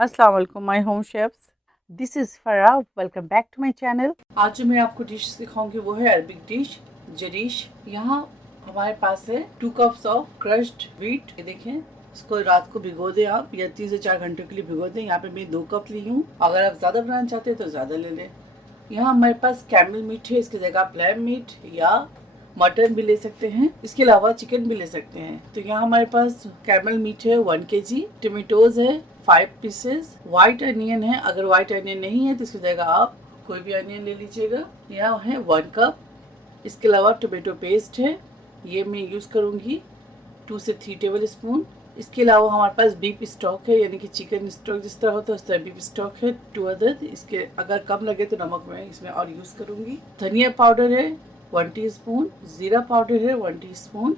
अस्सलाम वालेकुम my home chefs, this is Farah. Welcome back to my channel. आज जो मैं आपको डिश सिखाऊंगी वो है अरबिक डिश जरीश। यहाँ हमारे पास है 2 कप्स ऑफ क्रश्ड व्हीट। ये देखें, इसको रात को भिगो दें आप या 3 से 4 घंटे के लिए भिगो दें। यहाँ पे मैं 2 कप ली हूँ। अगर आप ज़्यादा बनाना चाहते हैं तो ज़्यादा ले लें। यहाँ हमारे पास कैमल मीट है, इसकी जगह आप लैम मीट या मटन भी ले सकते हैं। इसके अलावा चिकन भी ले सकते हैं। तो यहाँ हमारे पास कैमल मीट है 1 kg, टमेटोज है 5 पीसेस, व्हाइट अनियन है। अगर व्हाइट अनियन नहीं है तो इसकी जगह आप कोई भी अनियन ले लीजिएगा। यहाँ है 1 कप। इसके अलावा टोमेटो पेस्ट है, ये मैं यूज करूंगी 2 से 3 टेबल स्पून। इसके अलावा हमारे पास बीफ स्टॉक है, यानी कि चिकन स्टॉक जिस तरह होता है उस तरह बीफ स्टॉक है 2 अदद। इसके अगर कम लगे तो नमक मैं इसमें और यूज करूंगी। धनिया पाउडर है 1 टीस्पून, जीरा पाउडर है 1 टीस्पून,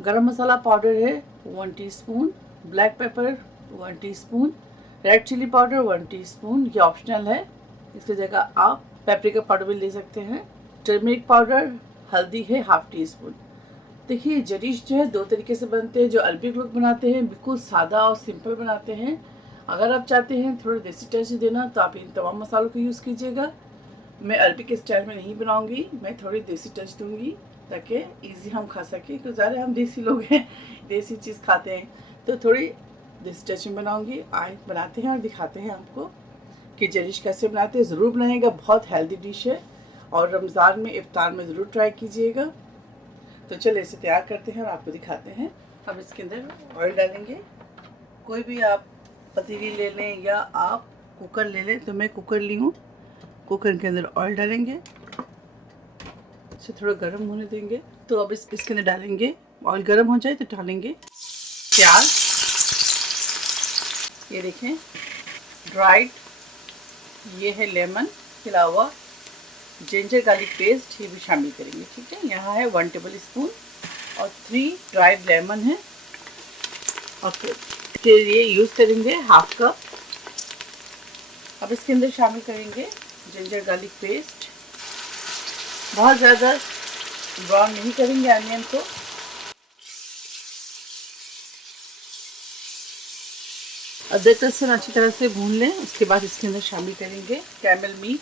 गरम मसाला पाउडर है 1 teaspoon, black pepper 1 teaspoon, red chilli powder 1 teaspoon. ये ऑप्शनल है, इसकी जगह आप पेपरिका पाउडर भी ले सकते हैं। टर्मरिक पाउडर, हल्दी है 1/2 टीस्पून। देखिए, जरीश जो है 2 तरीके से बनते हैं। जो अरबिक लोग बनाते हैं बिल्कुल सादा और सिंपल बनाते हैं। अगर आप चाहते हैं थोड़ा देसी टच देना तो आप इन तमाम मसालों को यूज़ कीजिएगा। मैं अरबिक स्टाइल में नहीं बनाऊंगी, मैं थोड़ी देसी टच दूंगी ताकि इजी हम खा सकें, क्योंकि ज़्यादा हम देसी लोग हैं, देसी चीज़ खाते हैं, तो थोड़ी देसी टच में बनाऊंगी। आए बनाते हैं और दिखाते हैं आपको कि जरीश कैसे बनाते हैं। ज़रूर बनाइएगा, बहुत हेल्दी डिश है और रमज़ान में इफ्तार में ज़रूर ट्राई कीजिएगा। तो चलिए इसे तैयार करते हैं और आपको दिखाते हैं। अब इसके अंदर ऑयल डालेंगे। कोई भी आप पतीली ले लें या आप कुकर ले लें, तो मैं कुकर ली हूँ। कुकर के अंदर ऑयल डालेंगे, इसे थोड़ा गर्म होने देंगे। तो अब इसके अंदर डालेंगे, ऑयल गर्म हो जाए तो डालेंगे प्याज। ये देखें ड्राइड, ये है लेमन। के अलावा जिंजर गार्लिक पेस्ट ये भी शामिल करेंगे, ठीक है। यहाँ है 1 टेबल स्पून और 3 ड्राइड लेमन है और फिर ये यूज़ करेंगे 1/2 कप। अब इसके अंदर शामिल करेंगे जिंजर गार्लिक पेस्ट। बहुत ज़्यादा ब्राउन नहीं करेंगे अनियन को। अदरक लहसुन अच्छी तरह से भून लें। उसके बाद इसके अंदर शामिल करेंगे कैमल मीट।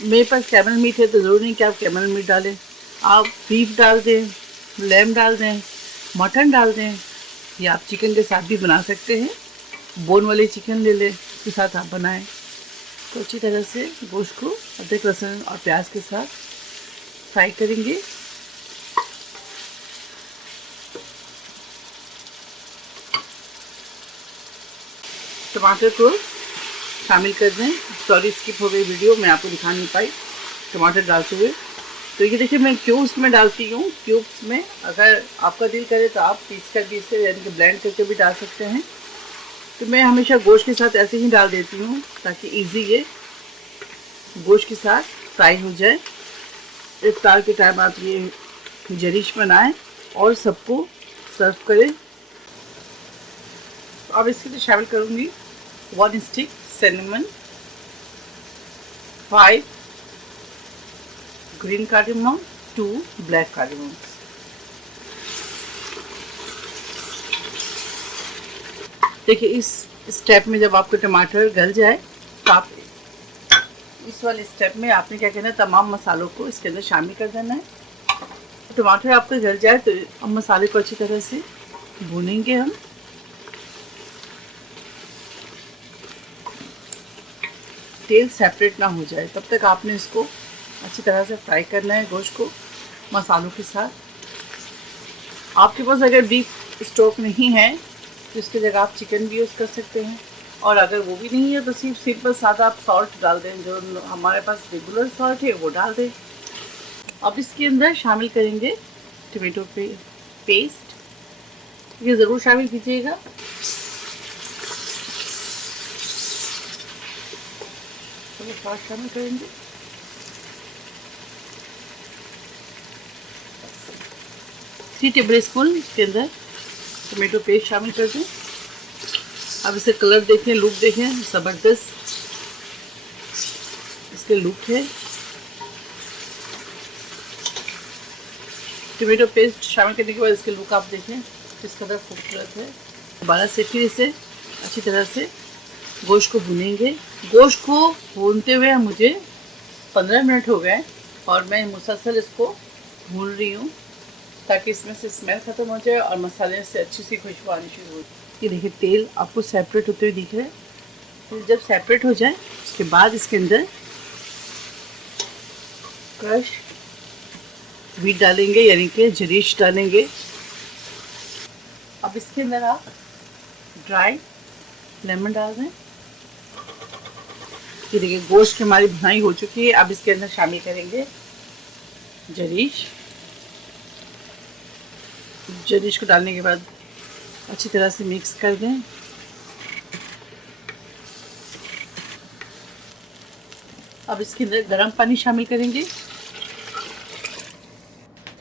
मेरे पास कैमल मीट है तो ज़रूर नहीं कि आप कैमल मीट डालें, आप बीफ डाल दें, लैम डाल दें, मटन डाल दें, या आप चिकन के साथ भी बना सकते हैं। बोन वाले चिकन ले लें, उसके साथ आप बनाएं। तो अच्छी तरह से गोश्त को अदरक लहसुन और प्याज के साथ फ्राई करेंगे। टमाटर को शामिल कर दें। सॉरी स्किप हो गई वीडियो, मैं आपको दिखा नहीं पाई टमाटर डालते हुए। तो ये देखिए मैं क्यूब्स में डालती हूँ। क्यूब्स में अगर आपका दिल करे तो आप पीस कर भी इसे यानी कि ब्लेंड करके भी डाल सकते हैं। तो मैं हमेशा गोश्त के साथ ऐसे ही डाल देती हूँ ताकि इजी ये गोश्त के साथ फ्राई हो जाए। इफ्तार के टाइम आप ये जरीश बनाएं और सबको सर्व करें। तो अब इसके लिए शामिल करूँगी 1 stick cinnamon, 5 green cardamom, 2 black cardamom। देखिए इस स्टेप में जब आपका टमाटर गल जाए तो आप इस वाले स्टेप में आपने क्या करना है, तमाम मसालों को इसके अंदर शामिल कर देना है। टमाटर आपका गल जाए तो अब मसाले को अच्छी तरह से भूनेंगे हम। तेल सेपरेट ना हो जाए तब तक आपने इसको अच्छी तरह से फ्राई करना है, गोश्त को मसालों के साथ। आपके पास अगर बीफ स्टॉक नहीं है तो इसकी जगह आप चिकन भी यूज़ कर सकते हैं, और अगर वो भी नहीं है तो सिर्फ सिंपल सादा आप सॉल्ट डाल दें, जो हमारे पास रेगुलर सॉल्ट है वो डाल दें। अब इसके अंदर शामिल करेंगे टमेटो पेस्ट, ये ज़रूर शामिल कीजिएगा। थोड़ा शामिल करेंगे। थ्री टेबल स्पून इसके अंदर टमेटो पेस्ट शामिल कर दें। अब इसे कलर देखें, लुक देखें, ज़बरदस्त इसके लुक है। टमेटो पेस्ट शामिल करने के बाद इसके लुक आप देखें किस कदर खूबसूरत है। दोबारा से फिर इसे अच्छी तरह से गोश्त को भुनेंगे। गोश्त को भूनते हुए मुझे 15 मिनट हो गए और मैं मुसलसल इसको भून रही हूँ ताकि इसमें से स्मेल ख़त्म हो जाए और मसाले से अच्छी सी खुशबू आनी शुरू हो जाए। ये देखिए तेल आपको सेपरेट होते हुए दिख रहा है। फिर जब सेपरेट हो जाए उसके बाद इसके अंदर क्रश व्हीट डालेंगे, यानी कि जरीश डालेंगे। अब इसके अंदर आप ड्राई लेमन डाल दें। ये देखिए गोश्त की हमारी भुनाई हो चुकी है। अब इसके अंदर शामिल करेंगे जरीश। जरीश को डालने के बाद अच्छी तरह से मिक्स कर दें। अब इसके अंदर गर्म पानी शामिल करेंगे,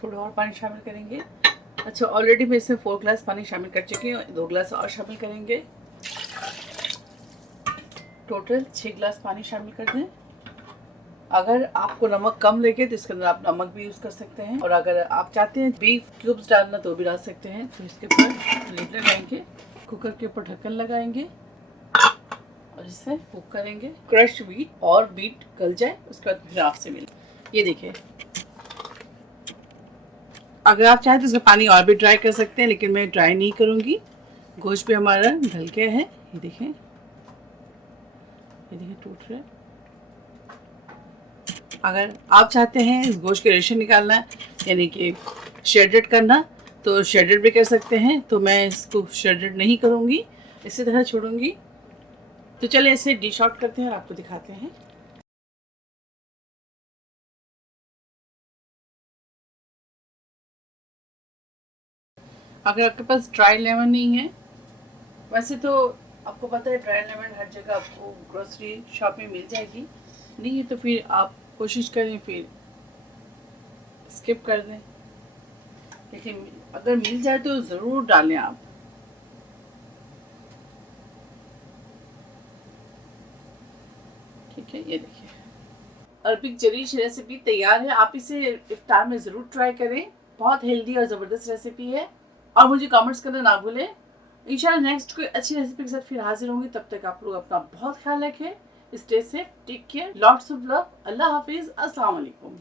थोड़ा और पानी शामिल करेंगे। अच्छा, ऑलरेडी मैं इसमें 4 ग्लास पानी शामिल कर चुकी हूँ, 2 ग्लास और शामिल करेंगे। टोटल 6 ग्लास पानी शामिल कर दें। अगर आपको नमक कम लगे तो इसके अंदर आप नमक भी यूज़ कर सकते हैं, और अगर आप चाहते हैं बीफ क्यूब्स डालना तो भी डाल सकते हैं। तो इसके ऊपर लिड लगाएंगे, कुकर के ऊपर ढक्कन लगाएंगे और इसे कुक करेंगे। क्रश व्हीट और बीट गल जाए उसके बाद फिर आपसे मिले। ये देखिए, अगर आप चाहें तो इसका पानी और भी ड्राई कर सकते हैं, लेकिन मैं ड्राई नहीं करूँगी। गोश्त भी हमारा ढल गया है। ये देखें टूट रहा है। अगर आप चाहते हैं इस गोश्त के रेशे निकालना है, यानी कि शेडेड करना, तो शेडेड भी कर सकते हैं। तो मैं इसको शेडेड नहीं करूँगी, इसी तरह छोड़ूंगी। तो चलिए इसे डिश आउट करते हैं और आपको दिखाते हैं। अगर आपके पास ड्राई लेमन नहीं है, वैसे तो आपको पता है ड्राई लेमन हर जगह आपको ग्रोसरी शॉप में मिल जाएगी, नहीं है तो फिर आप कोशिश करें फिर स्किप कर दें, लेकिन अगर मिल जाए तो ज़रूर डालें आप। ठीक है, ये देखिए अरबिक जरीश रेसिपी तैयार है। आप इसे इफ्तार में ज़रूर ट्राई करें। बहुत हेल्दी और ज़बरदस्त रेसिपी है। और मुझे कमेंट्स करना ना भूलें। इंशाल्लाह नेक्स्ट कोई अच्छी रेसिपी के साथ फिर हाजिर होंगी। तब तक आप लोग अपना बहुत ख्याल रखें। Stay safe, take care, lots of love. Allah हाफिज़, अस्सलाम वालेकुम।